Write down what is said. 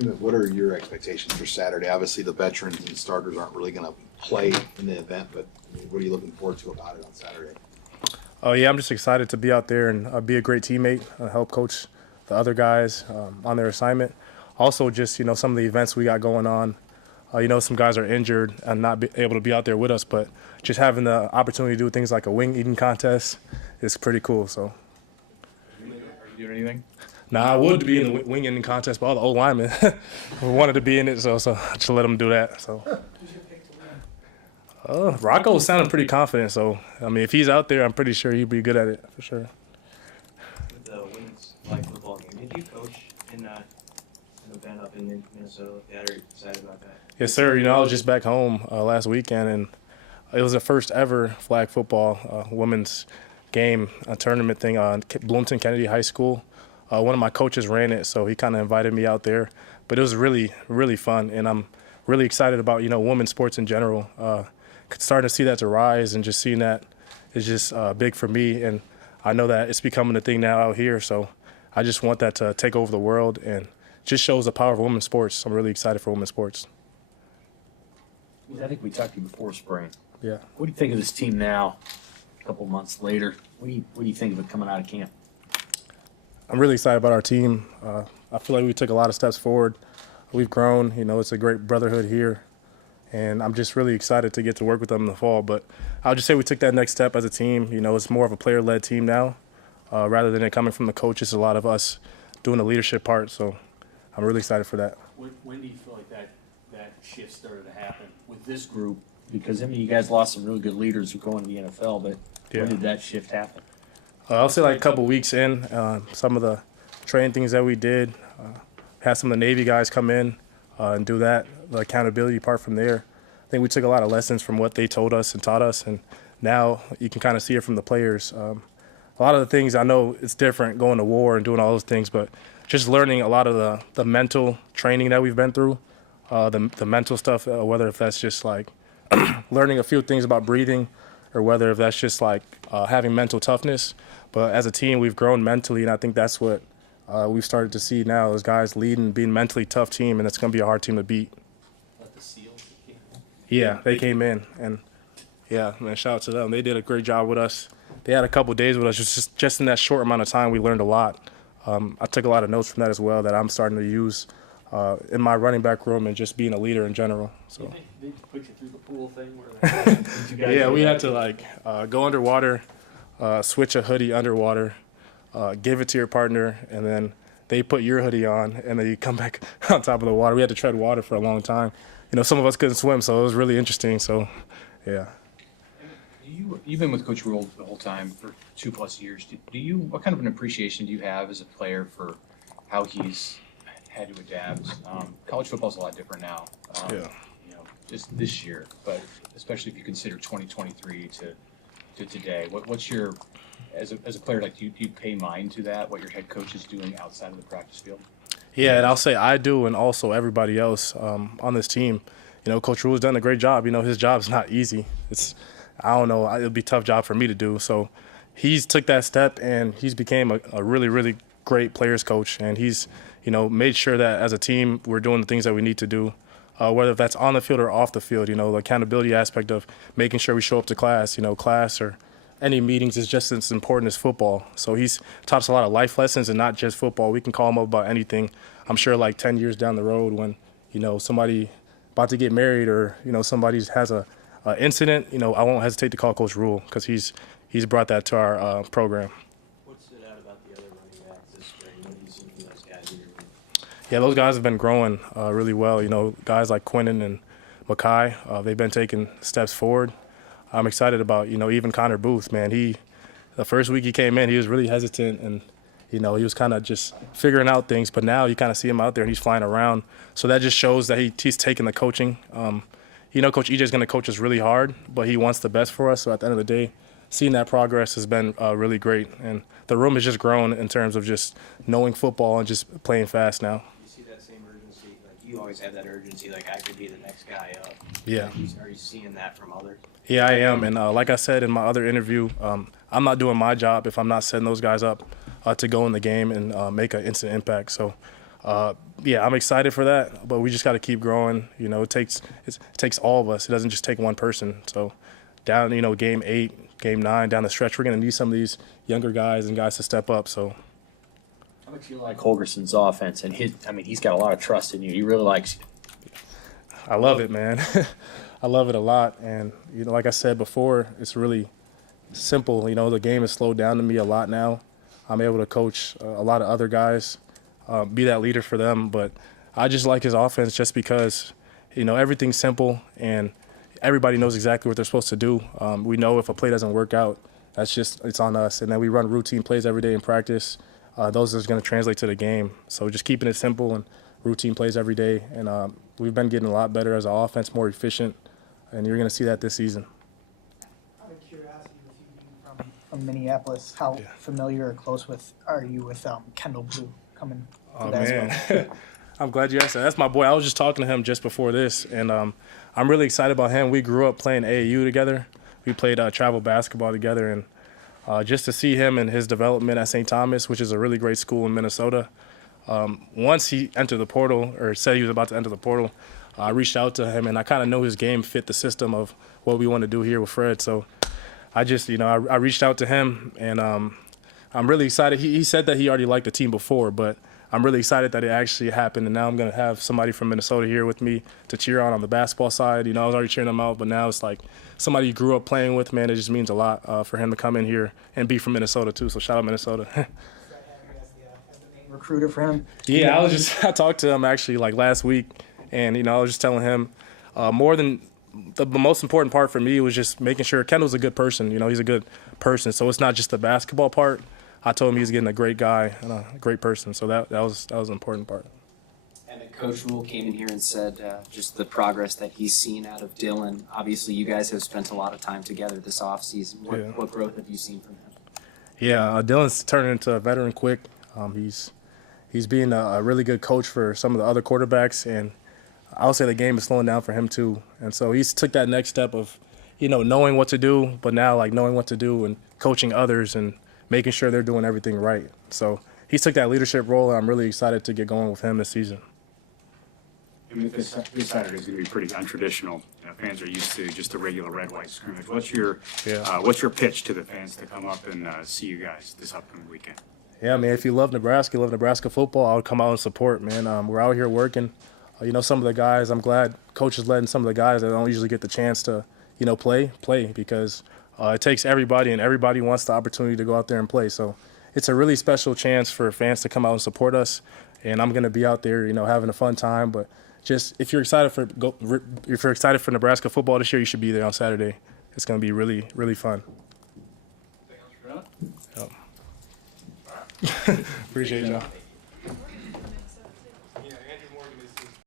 Emmett, what are your expectations for Saturday? Obviously, the veterans and starters aren't really going to play in the event, but what are you looking forward to about it on Saturday? Oh yeah, I'm just excited to be out there and be a great teammate, help coach the other guys on their assignment. Also, just some of the events we got going on. Some guys are injured and not able to be out there with us, but just having the opportunity to do things like a wing eating contest is pretty cool. So. Are you doing anything? Nah, I would be in the wing eating contest, but all the old linemen wanted to be in it, so I just let them do that. So. Rocco sounded pretty confident, so I mean, if he's out there, I'm pretty sure he'd be good at it for sure. With the women's flag football game, did you coach in an event up in Minnesota? Are you excited about that? Yes, sir. I was just back home last weekend, and it was the first ever flag football women's game, a tournament thing on Bloomington Kennedy High School. One of my coaches ran it, so he kind of invited me out there. But it was really, really fun, and I'm really excited about women's sports in general. Starting to see that to rise, and just seeing that is just big for me. And I know that it's becoming a thing now out here, so I just want that to take over the world, and just shows the power of women's sports. I'm really excited for women's sports. I think we talked to you before spring. Yeah. What do you think of this team now, a couple months later? What do you think of it coming out of camp? I'm really excited about our team. I feel like we took a lot of steps forward. We've grown. It's a great brotherhood here. And I'm just really excited to get to work with them in the fall. But I'll just say we took that next step as a team. It's more of a player-led team now. Rather than it coming from the coaches, a lot of us doing the leadership part. So I'm really excited for that. When do you feel like that shift started to happen with this group? Because, you guys lost some really good leaders who go into the NFL, but when did that shift happen? I'll say like a couple weeks in, some of the training things that we did, had some of the Navy guys come in and do that, the accountability part from there. I think we took a lot of lessons from what they told us and taught us, and now you can kind of see it from the players. A lot of the things, I know it's different going to war and doing all those things, but just learning a lot of the mental training that we've been through, the mental stuff, whether if that's just like learning a few things about breathing, or whether if that's just like having mental toughness. But as a team, we've grown mentally, and I think that's what we've started to see now is guys leading, being a mentally tough team, and it's going to be a hard team to beat. Like the SEALs came in? Yeah, they came in, and yeah, man, shout out to them. They did a great job with us. They had a couple days with us. Just in that short amount of time, we learned a lot. I took a lot of notes from that as well that I'm starting to use in my running back room and just being a leader in general. So. They put you through the pool thing? Yeah, we had to go underwater, switch a hoodie underwater, give it to your partner, and then they put your hoodie on, and then you come back on top of the water. We had to tread water for a long time. Some of us couldn't swim, so it was really interesting. So, yeah. You've been with Coach Rule the whole time for 2+ years. What kind of an appreciation do you have as a player for how he's had to adapt? College football is a lot different now. Just this year, but especially if you consider 2023 to today. What's your as a player, like, do you pay mind to that, what your head coach is doing outside of the practice field? Yeah, and I'll say I do, and also everybody else on this team. Coach Rule's done a great job. His job's not easy. I don't know, it'll be a tough job for me to do. So he's took that step, and he's became a really, really great players coach, and he's made sure that as a team we're doing the things that we need to do. Whether that's on the field or off the field, the accountability aspect of making sure we show up to class, class or any meetings is just as important as football. So he's taught us a lot of life lessons and not just football. We can call him up about anything. I'm sure like 10 years down the road when, somebody about to get married or, somebody has a incident, I won't hesitate to call Coach Rule because he's brought that to our program. What stood out about the other running backs this spring? What do you see from those guys in your room? Yeah, those guys have been growing really well. Guys like Quinnen and Mackay, they've been taking steps forward. I'm excited about, even Connor Booth, man. The first week he came in, he was really hesitant and, he was kind of just figuring out things. But now you kind of see him out there and he's flying around. So that just shows that he's taking the coaching. Coach EJ is going to coach us really hard, but he wants the best for us. So at the end of the day, seeing that progress has been really great. And the room has just grown in terms of just knowing football and just playing fast now. You see that same urgency? Like, you always have that urgency, like, I could be the next guy up. Yeah. Are you seeing that from others? Yeah, I am. And like I said in my other interview, I'm not doing my job if I'm not setting those guys up to go in the game and make an instant impact. So Yeah, I'm excited for that, but we just got to keep growing. You know, it takes all of us. It doesn't just take one person. So down, you know, game 8, game 9, down the stretch, we're going to need some of these younger guys and guys to step up. So How much you like Holgerson's offense? And he's got a lot of trust in you. He really likes you. I love it, man. I love it a lot. And, you know, like I said before, it's really simple. You know, the game has slowed down to me a lot now. I'm able to coach a lot of other guys, be that leader for them. But I just like his offense just because, you know, everything's simple and everybody knows exactly what they're supposed to do. We know if a play doesn't work out, it's on us. And then we run routine plays every day in practice. Those are going to translate to the game. So just keeping it simple and routine plays every day. And we've been getting a lot better as an offense, more efficient. And you're going to see that this season. Out of curiosity, with you being from Minneapolis, how familiar or close are you with Kendall Blue coming to Oh, basketball? man. I'm glad you asked that. That's my boy. I was just talking to him just before this, and I'm really excited about him. We grew up playing AAU together. We played travel basketball together, and just to see him and his development at St. Thomas, which is a really great school in Minnesota. Once he entered the portal, or said he was about to enter the portal, I reached out to him, and I kind of know his game fit the system of what we want to do here with Fred. So I just, you know, I reached out to him, and I'm really excited. He said that he already liked the team before, but I'm really excited that it actually happened, and now I'm going to have somebody from Minnesota here with me to cheer on the basketball side. You know, I was already cheering them out, but now it's like somebody you grew up playing with, man. It just means a lot for him to come in here and be from Minnesota, too, so shout out Minnesota. As the main recruiter for him. Yeah, I talked to him actually like last week, and, you know, I was just telling him more than the most important part for me was just making sure Kendall's a good person. You know, he's a good person, so it's not just the basketball part. I told him he's getting a great guy and a great person, so that was an important part. And then Coach Rule came in here and said just the progress that he's seen out of Dylan. Obviously, you guys have spent a lot of time together this offseason. What growth have you seen from him? Yeah, Dylan's turning into a veteran quick. He's being a really good coach for some of the other quarterbacks, and I'll say the game is slowing down for him too. And so he's took that next step of, you know, knowing what to do, but now like knowing what to do and coaching others and making sure they're doing everything right. So he took that leadership role, and I'm really excited to get going with him this season. I mean, this Saturday is going to be pretty untraditional. Fans are used to just a regular red-white scrimmage. What's your pitch to the fans to come up and see you guys this upcoming weekend? Yeah, man, if you love Nebraska football, I would come out and support, man. We're out here working. You know, some of the guys, I'm glad Coach is letting some of the guys that don't usually get the chance to, you know, play because it takes everybody, and everybody wants the opportunity to go out there and play. So it's a really special chance for fans to come out and support us, and I'm going to be out there, you know, having a fun time. But just if you're excited for Nebraska football this year, you should be there on Saturday. It's going to be really, really fun. Appreciate y'all.